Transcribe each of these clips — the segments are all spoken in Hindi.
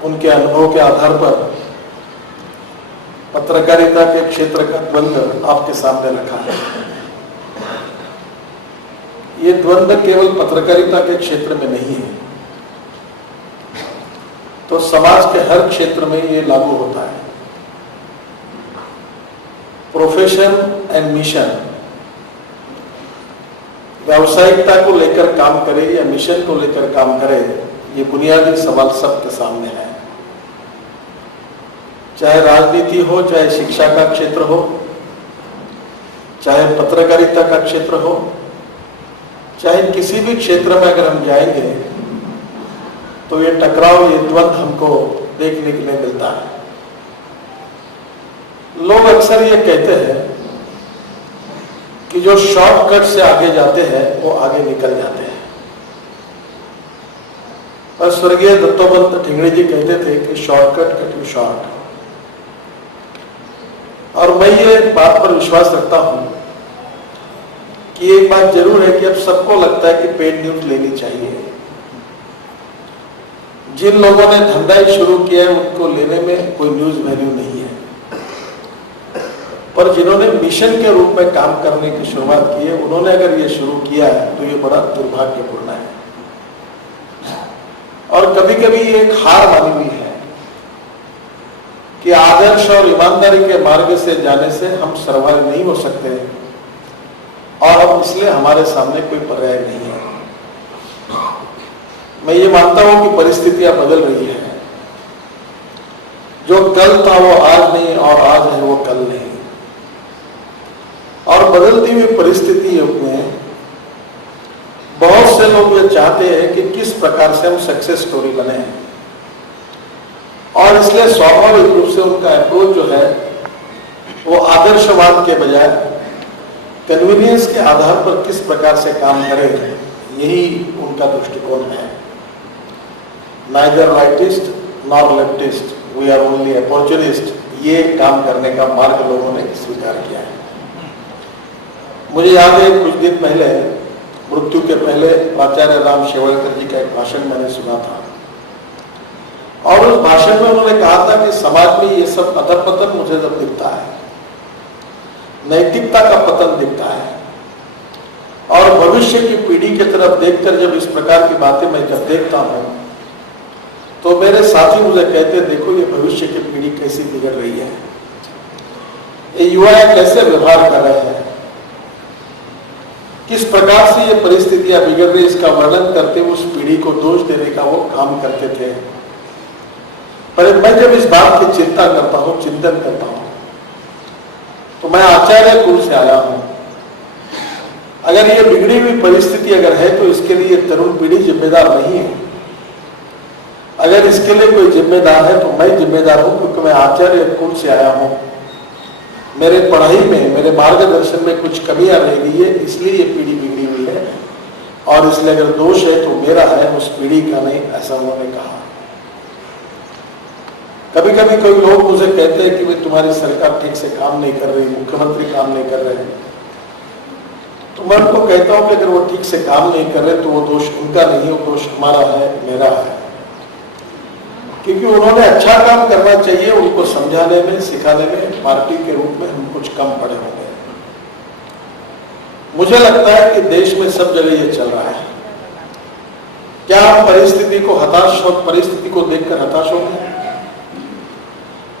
उनके अनुभव के आधार पर पत्रकारिता के क्षेत्र का द्वंद्व आपके सामने रखा है। ये द्वंद्व केवल पत्रकारिता के क्षेत्र में नहीं है, तो समाज के हर क्षेत्र में ये लागू होता है। प्रोफेशन एंड मिशन, व्यावसायिकता को लेकर काम करे या मिशन को लेकर काम करे, ये बुनियादी सवाल सबके सामने है। चाहे राजनीति हो, चाहे शिक्षा का क्षेत्र हो, चाहे पत्रकारिता का क्षेत्र हो, चाहे किसी भी क्षेत्र में अगर हम जाएंगे तो ये टकराव, ये द्वंद्व हमको देखने के लिए मिलता है। लोग अक्सर ये कहते हैं कि जो शॉर्टकट से आगे जाते हैं वो आगे निकल जाते हैं, पर स्वर्गीय दत्तोपंत ठेंगड़ी जी कहते थे कि शॉर्टकट कट यू शॉर्ट। और मैं ये बात पर विश्वास रखता हूं कि एक बात जरूर है कि अब सबको लगता है कि पेड न्यूज लेनी चाहिए। जिन लोगों ने धंधा ही शुरू किया है उनको लेने में कोई न्यूज वैल्यू नहीं है, पर जिन्होंने मिशन के रूप में काम करने की शुरुआत की है, उन्होंने अगर ये शुरू किया है तो ये बड़ा दुर्भाग्यपूर्ण है। और कभी कभी ये एक हार मानी हुई है कि आदर्श और ईमानदारी के मार्ग से जाने से हम सर्वाइव नहीं हो सकते, और अब इसलिए हमारे सामने कोई पर्याय नहीं है। मैं ये मानता हूं कि परिस्थितियां बदल रही है। जो कल था वो आज नहीं, और आज है वो कल नहीं। और बदलती हुई परिस्थितियों में बहुत से लोग ये चाहते हैं कि किस प्रकार से हम सक्सेस स्टोरी बने, और इसलिए स्वाभाविक रूप से उनका अप्रोच जो है वो आदर्शवाद के बजाय कन्वीनियंस के आधार पर किस प्रकार से काम करे, यही उनका दृष्टिकोण है। Neither rightist nor leftist, we are only opportunist, ये काम करने का मार्ग लोगों ने स्वीकार किया है। मुझे याद है कुछ दिन पहले, मृत्यु के पहले, आचार्य राम शेवाळकर जी का एक भाषण मैंने सुना था, और उस भाषण में उन्होंने कहा था कि समाज में ये सब अधपतन मुझे जब दिखता है, नैतिकता का पतन दिखता है, और भविष्य की पीढ़ी की तरफ देखकर जब इस प्रकार की बातें मैं जब देखता हूं तो मेरे साथी मुझे कहते, देखो ये भविष्य की पीढ़ी कैसी बिगड़ रही है, ये युवा कैसे व्यवहार कर रहे हैं, किस प्रकार से ये परिस्थितियां बिगड़ रही, इसका वर्णन करते उस पीढ़ी को दोष देने का वो काम करते थे। पर मैं जब इस बात की चिंता करता हूं, चिंतन करता हूं, तो मैं आचार्य कुल से आया हूं। अगर ये बिगड़ी हुई परिस्थिति अगर है तो इसके लिए तरुण पीढ़ी जिम्मेदार नहीं है। अगर इसके लिए कोई जिम्मेदार है तो मैं जिम्मेदार हूं, क्योंकि मैं आचार्य कुल से आया हूं। मेरे पढ़ाई में, मेरे मार्गदर्शन में कुछ कमियां रह गई है, इसलिए ये पीढ़ी बिगड़ी हुई है, और इसलिए अगर दोष है तो मेरा है, उस पीढ़ी का नहीं, ऐसा उन्होंने कहा। कभी कभी कोई लोग मुझे कहते हैं कि भाई तुम्हारी सरकार ठीक से काम नहीं कर रही, मुख्यमंत्री काम नहीं कर रहे, तो मैं उनको कहता हूं कि अगर वो ठीक से काम नहीं कर रहे तो वो दोष उनका नहीं, वो दोष हमारा है, मेरा है, क्योंकि उन्होंने अच्छा काम करना चाहिए। उनको समझाने में, सिखाने में पार्टी के रूप में हम कुछ कम पड़े होंगे। मुझे लगता है कि देश में सब जगह ये चल रहा है। क्या हम परिस्थिति को परिस्थिति को देखकर हताश होंगे?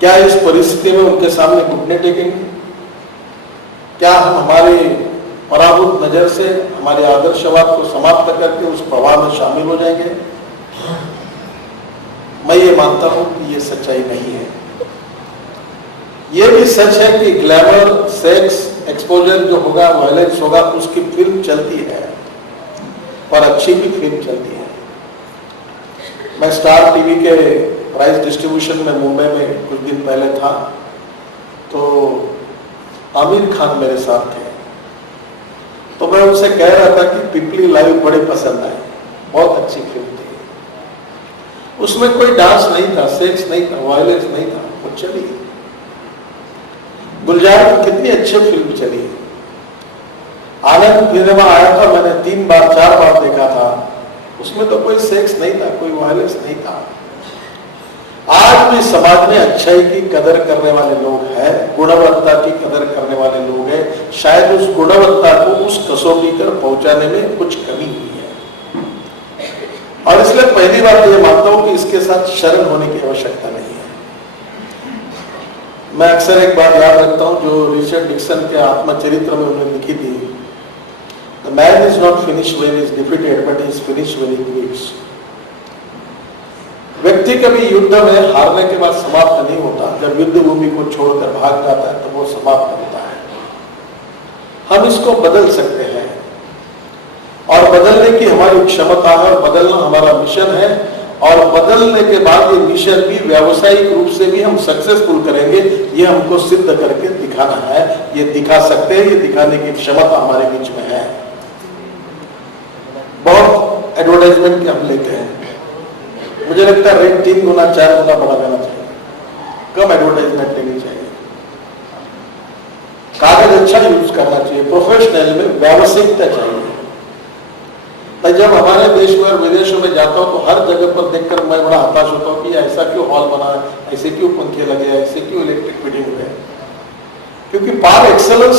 क्या इस परिस्थिति में उनके सामने घुटने टेकेंगे? क्या हम हमारी पराभूत नजर से हमारे आदर्शवाद को समाप्त करके उस प्रवाह में शामिल हो जाएंगे? मैं ये मानता हूं कि ये सच्चाई नहीं है। ये भी सच है कि ग्लैमर, सेक्स, एक्सपोजर जो होगा, वायलेंस होगा, उसकी फिल्म चलती है, और अच्छी भी फिल्म चलती है। मैं स्टार टीवी के प्राइज डिस्ट्रीब्यूशन में मुंबई में कुछ दिन पहले था, तो आमिर खान मेरे साथ थे, तो मैं उनसे कह रहा था कि पिपली लाइव बड़ी पसंद आई, बहुत अच्छी फिल्म थी। उसमें कोई डांस नहीं था, सेक्स नहीं था, वायलेंस नहीं था, वो चली। गुलजार की कितनी अच्छी फिल्म चली। आनंद सिनेमा आया था, मैंने 3 बार 4 बार देखा था, उसमें तो कोई सेक्स नहीं था, कोई वायलेंस नहीं था। आज भी समाज में अच्छाई की कदर करने वाले लोग हैं, गुणवत्ता की कदर करने वाले लोग हैं। शायद उस गुणवत्ता को उस कसौटी पर पहुंचाने में कुछ कमी हुई है। और इसलिए पहली बात ये मानता हूं कि इसके साथ शर्म होने की आवश्यकता नहीं है। मैं अक्सर एक बात याद रखता हूं जो रिचर्ड निक्सन के आत्मचरित्र में उन्होंने लिखी थी, the man is not finished when he is defeated but is finished when he quits. व्यक्ति कभी युद्ध में हारने के बाद समाप्त नहीं होता, जब युद्ध भूमि को छोड़कर भाग जाता है तो वो समाप्त होता है। हम इसको बदल सकते हैं और बदलने की हमारी क्षमता है और बदलना हमारा मिशन है। और बदलने के बाद ये मिशन भी व्यावसायिक रूप से भी हम सक्सेसफुल करेंगे, ये हमको सिद्ध करके दिखाना है। ये दिखा सकते हैं, ये दिखाने की क्षमता हमारे बीच में है। बहुत एडवर्टाइजमेंट के हम लेते हैं, मुझे लगता है रेट 3 गुना 4 गुना बढ़ा देना चाहिए, कम एडवर्टाइजमेंट लेनी चाहिए, कागज अच्छा यूज करना चाहिए, प्रोफेशनल में व्यावसायिकता चाहिए। तो जब हमारे देश में और विदेशों में जाता हूं तो हर जगह पर देखकर मैं बड़ा हताश होता हूं कि ऐसा क्यों हॉल बना है, ऐसे क्यों पंखे लगे हैं, ऐसे क्यों इलेक्ट्रिक फिटिंग है। क्योंकि पार एक्सेलेंस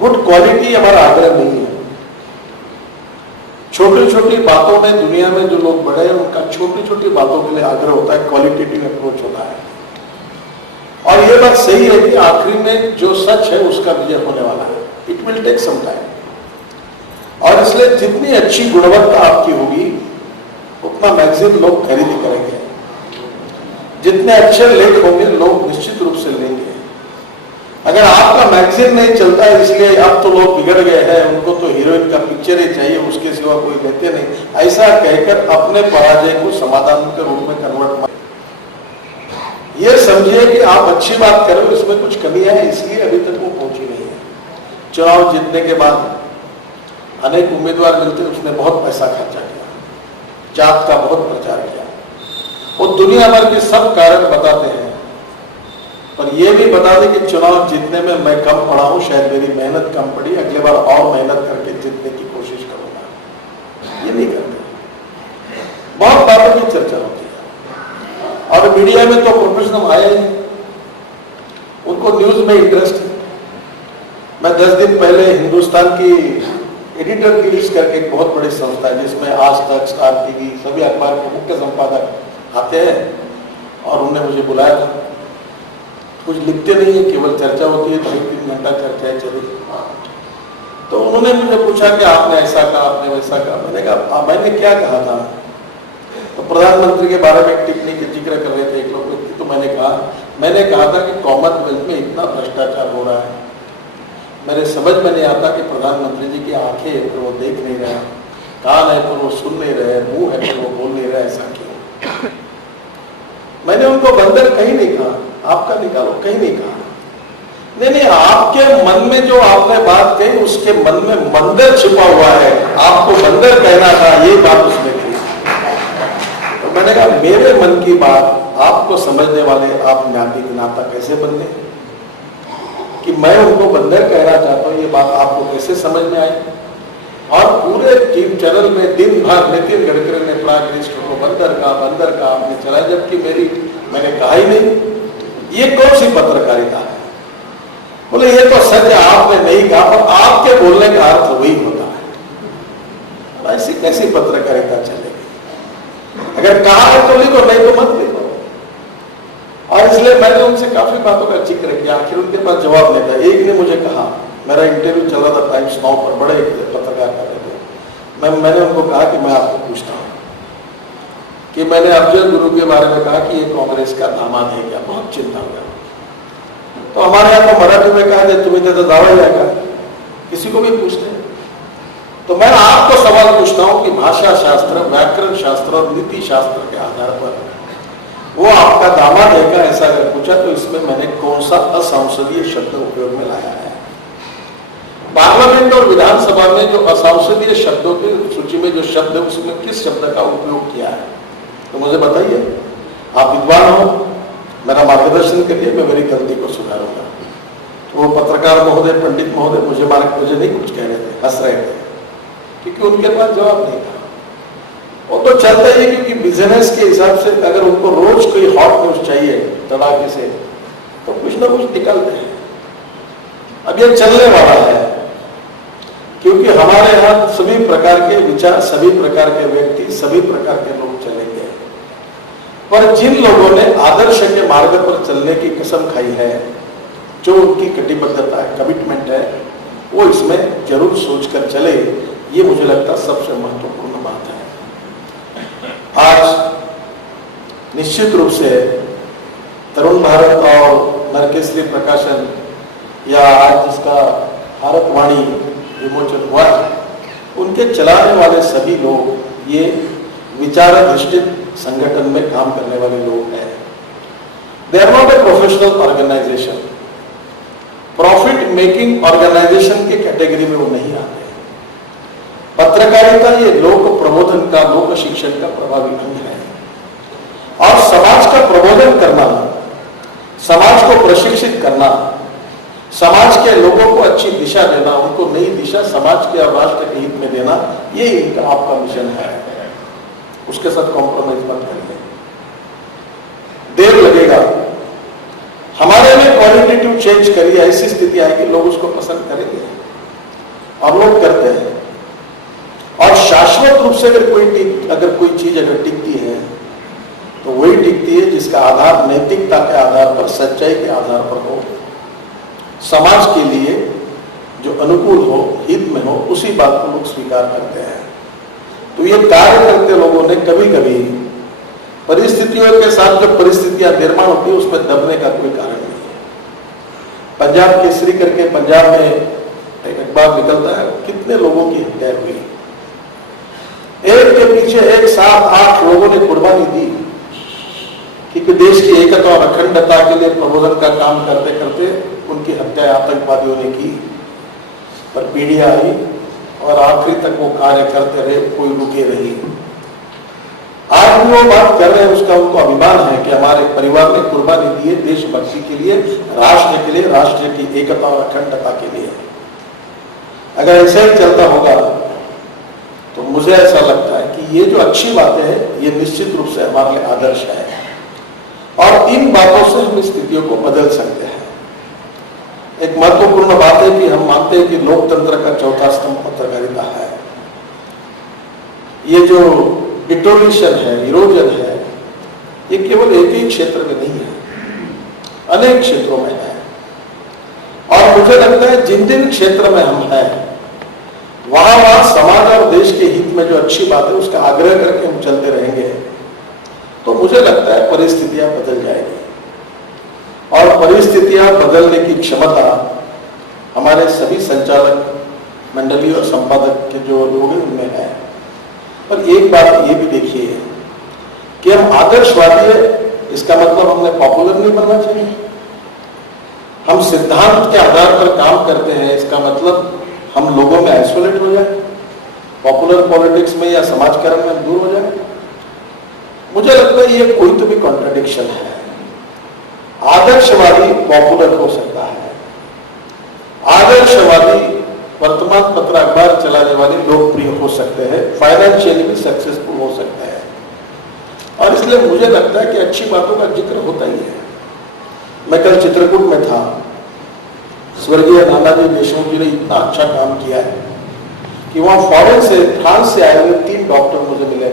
गुड क्वालिटी हमारा आग्रह नहीं है। छोटी छोटी बातों में दुनिया में जो लोग बड़े हैं उनका छोटी छोटी बातों के लिए आग्रह होता है, क्वालिटेटिव अप्रोच होता है। और ये बात सही है कि आखिरी में जो सच है उसका विजय होने वाला है। It will take some time. और इसलिए जितनी अच्छी गुणवत्ता आपकी होगी उतना मैगजीन लोग खरीदी करेंगे, जितने अच्छे लेख होंगे लोग निश्चित रूप से लेंगे। अगर आपका मैगजीन नहीं चलता है इसलिए अब तो लोग बिगड़ गए हैं, उनको तो हीरोइन का पिक्चर ही चाहिए, उसके सिवा कोई लेते नहीं, ऐसा कहकर अपने पराजय को समाधान के रूप में कन्वर्ट मत। ये समझिए कि आप अच्छी बात करो, इसमें कुछ कमी है, इसलिए अभी तक वो पहुंची नहीं है। चुनाव जीतने के बाद अनेक उम्मीदवार मिलते, उसने बहुत पैसा खर्चा किया, जात का बहुत प्रचार किया, वो दुनिया भर के सब कारण बताते हैं, पर यह भी बता दें कि चुनाव जीतने में मैं कम पड़ा हूं, शायद मेरी मेहनत कम पड़ी, अगले बार और मेहनत करके जीतने की कोशिश करूंगा। ये नहीं करते, बहुत बातों की चर्चा होती है और मीडिया में तो प्रोफेशनल आए ही, उनको न्यूज में इंटरेस्ट है। मैं 10 दिन पहले हिंदुस्तान की एडिटर गिल्ड करके एक बहुत बड़ी संस्था है जिसमें आज तक, स्टार टीवी, सभी अखबार के मुख्य संपादक आते हैं और उन्होंने मुझे बुलाया था। कुछ लिखते नहीं है, केवल चर्चा होती है, तो 1-3 घंटा चर्चा चली। तो उन्होंने मुझे पूछा कि आपने ऐसा कहा, आपने वैसा कहा। मैंने कहा मैंने क्या कहा था? तो प्रधानमंत्री के बारे में एक टिप्पणी का जिक्र कर रहे थे एक लोग व्यक्ति, तो मैंने कहा था कि कॉमनवेल्थ में इतना भ्रष्टाचार हो रहा है, मेरे समझ में नहीं आता कि प्रधानमंत्री जी की आंखें है तो वो देख नहीं रहे, कान है तो वो सुन नहीं रहे, मुंह है तो वो बोल नहीं रहे, ऐसा क्यों? मैंने उनको बंदर कहीं नहीं कहा, आपका निकालो, कहीं नहीं कहा। नहीं, आपके मन में जो आपने बात कही उसके मन में मंदिर छिपा हुआ है, आपको बंदर कहना था, ये बात उसने कही। तो मैंने कहा मेरे मन की बात आपको समझने वाले आप ज्ञाति के नाता कैसे बदले कि मैं उनको बंदर कहना चाहता हूं, ये बात आपको कैसे समझ में आई? और पूरे टीम चैनल में दिन भर नितिन गडकरी ने प्राइम मिनिस्टर को बंदर का आपने चलाया, जबकि मैंने कहा ही नहीं। ये कौन सी पत्रकारिता है? बोले ये तो सच है, आपने नहीं कहा, और आपके बोलने का अर्थ वही होता है। ऐसी कैसी पत्रकारिता चलेगी? अगर कहा है तो लिखो, नहीं तो मत लिखो। और इसलिए मैंने उनसे काफी बातों का जिक्र किया, आखिर उनके पास जवाब नहीं था। एक ने मुझे कहा, मेरा इंटरव्यू चल रहा था टाइम्स नाउ पर, बड़े पत्रकार कर रहे थे, मैंने उनको कहा कि मैं आपको पूछता हूँ कि मैंने अफजल गुरु के बारे में कहा कि ये कांग्रेस का दामाद है क्या? बहुत चिंता हुआ। तो हमारे यहाँ तो मराठी में कहा जाए तुम्हें तो दावा ही आएगा, किसी को भी पूछते हैं। तो मैं आपको सवाल पूछता हूँ कि भाषा शास्त्र, व्याकरण शास्त्र और नीति शास्त्र के आधार पर वो आपका दामाद है क्या? ऐसा अगर पूछा तो इसमें मैंने कौन सा असंसदीय शब्द उपयोग में लाया है? पार्लियामेंट और विधानसभा में जो असंसदीय शब्दों की सूची में जो शब्द है उसमें किस शब्द का उपयोग किया है? तो मुझे बताइए। आप विद्वान हो, मेरा मार्गदर्शन करिए, मैं मेरी गलती को सुधारूंगा। तो वो पत्रकार महोदय, पंडित महोदय मुझे नहीं कुछ कह रहे थे, हंस रहे थे, क्योंकि उनके पास जवाब नहीं था। वो तो चलता ही, क्योंकि बिजनेस के हिसाब से अगर उनको रोज कोई हॉट न्यूज चाहिए पटाखे से, तो कुछ ना कुछ निकलते हैं। अब ये चलने वाला है, क्योंकि हमारे यहाँ सभी प्रकार के विचार, सभी प्रकार के व्यक्ति, सभी प्रकार के लोग चलेंगे। पर जिन लोगों ने आदर्श के मार्ग पर चलने की कसम खाई है, जो उनकी कटिबद्धता है, कमिटमेंट है, वो इसमें जरूर सोचकर चले। ये मुझे लगता सबसे महत्वपूर्ण बात है। आज निश्चित रूप से तरुण भारत और नरकेसरी प्रकाशन या आज जिसका भारतवाणी विमोचन हुआ है, उनके चलाने वाले सभी लोग ये विचाराधिष्ठित संगठन में काम करने वाले लोग हैं। They are not a professional organization, profit making organization के कैटेगरी में वो नहीं आते। पत्रकारिता ये लोक प्रबोधन का, लोक शिक्षण का प्रभावी अंग है। और समाज का प्रबोधन करना, समाज को प्रशिक्षित करना, समाज के लोगों को अच्छी दिशा देना, उनको नई दिशा समाज के और राष्ट्र के हित में देना, ये इनका आपका मिशन है। उसके साथ कॉम्प्रोमाइज मत करिए। देर लगेगा, हमारे में क्वालिटेटिव चेंज करिए, ऐसी स्थिति आएगी लोग उसको पसंद करेंगे और लोग करते हैं। और शाश्वत रूप से अगर कोई चीज अगर टिकती है तो वही टिकती है जिसका आधार नैतिकता के आधार पर, सच्चाई के आधार पर हो, समाज के लिए जो अनुकूल हो, हित में हो, उसी बात को लोग स्वीकार करते हैं। तो ये कार्य करते लोगों ने कभी कभी परिस्थितियों के साथ जो परिस्थितियां निर्माण होती है उसमें दबने का कोई कारण नहीं है। पंजाब केसरी करके पंजाब में एक अखबार निकलता है, कितने लोगों की हत्या हुई, एक के पीछे एक 7-8 लोगों ने कुर्बानी दी, क्योंकि देश की एकता और अखंडता के लिए प्रबोधन का काम करते करते उनकी हत्या आतंकवादियों ने की। पर पीढ़ियां आई और आखिरी तक वो कार्य करते रहे, कोई रुके नहीं। आज भी वो बात कर रहे हैं, उसका उनको अभिमान है कि हमारे परिवार ने कुर्बानी दी है देशभक्ति के लिए, राष्ट्र के लिए, राष्ट्र की एकता और अखंडता के लिए। अगर ऐसा ही चलता होगा तो मुझे ऐसा लगता है कि ये जो अच्छी बातें हैं ये निश्चित रूप से हमारे लिए आदर्श है और इन बातों से हम स्थितियों को बदल सकते हैं। एक महत्वपूर्ण बात है कि हम मानते हैं कि लोकतंत्र का चौथा स्तंभ पत्रकारिता है। ये जो डिटोरेशन है, इरोजन है, ये केवल एक ही क्षेत्र में नहीं है, अनेक क्षेत्रों में है। और मुझे लगता है जिन जिन क्षेत्र में हम हैं वहां समाज और देश के हित में जो अच्छी बात है उसका आग्रह करके हम चलते रहेंगे तो मुझे लगता है परिस्थितियां बदल जाएगी। और परिस्थितियां बदलने की क्षमता हमारे सभी संचालक मंडली और संपादक के जो लोग हैं उनमें है। पर एक बात ये भी देखिए कि हम आदर्शवादी है, इसका मतलब हमने पॉपुलर नहीं बनना चाहिए। हम सिद्धांत के आधार पर काम करते हैं, इसका मतलब हम लोगों में आइसोलेट हो जाए, पॉपुलर पॉलिटिक्स में या समाजकरण में दूर हो जाए। मुझे लगता है ये कोई तो भी कॉन्ट्रडिक्शन है। आदर्शवादी पॉपुलर हो सकता है, आदर्शवादी वर्तमान पत्र अखबार चलाने वाले लोकप्रिय हो सकते हैं, फाइनेंशियली भी सक्सेसफुल हो सकते हैं। और इसलिए मुझे लगता है कि अच्छी बातों का जिक्र होता ही है। मैं कल चित्रकूट में था, स्वर्गीय नानाजी देशमुख जी ने इतना अच्छा काम किया है कि वहां फॉरेन से, फ्रांस से आए हुए 3 डॉक्टर मुझे मिले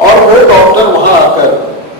और वो डॉक्टर वहां आकर